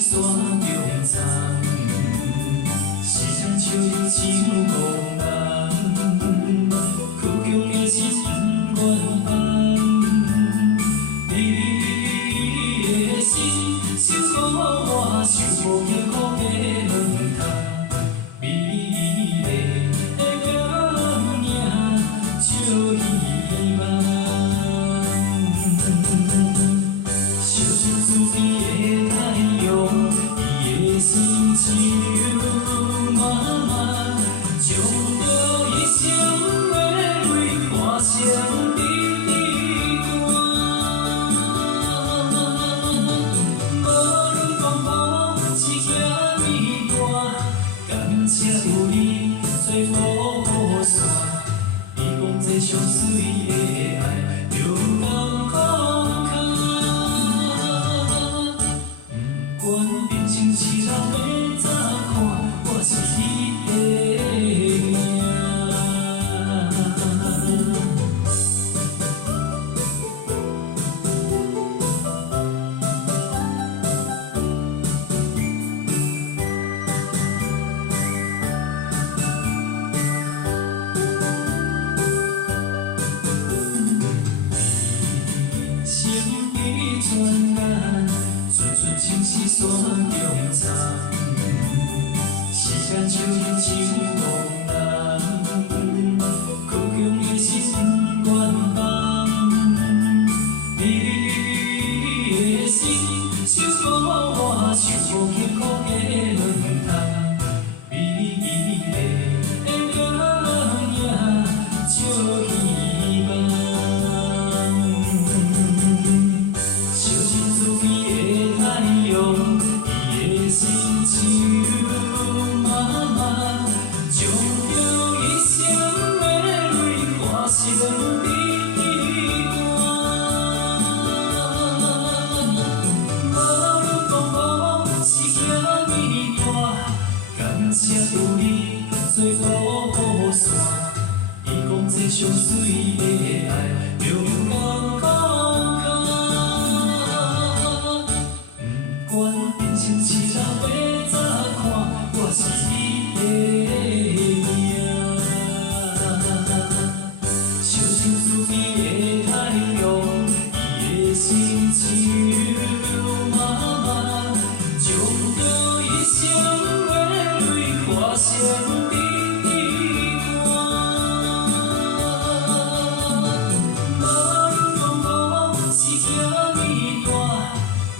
是山中藏，时间笑你像憨人，苦中也是不愿放。你的心守护我，受无幸福的两头，美丽的感念少希望。 小心厝边的太阳，伊的心像妈妈，将着一生的泪化成滴滴汗。无论风雨是遐尼大，感谢有你做雨伞。你讲这上水的爱，流浪空空。 不管变成痴人要怎看，我是你的命。心比传言。 纯纯情是山中藏，时间笑你像憨人，苦中也是不愿放。你的心守护我，受无幸福的两头，美丽的感念少希望。 小心厝边的太阳，伊的心像妈妈，将着一生的泪化成滴滴汗。无论风雨是遐尼大，感谢有你做雨伞。伊讲这上水的爱，流浪空空。 不管变成痴人要怎看，我是你的命。小心厝边的太阳，伊的心像妈妈，将着一生的泪化成滴滴汗。无论风雨是遐尼大。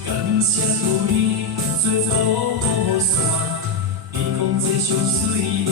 感谢有你做雨伞，你讲这上水的。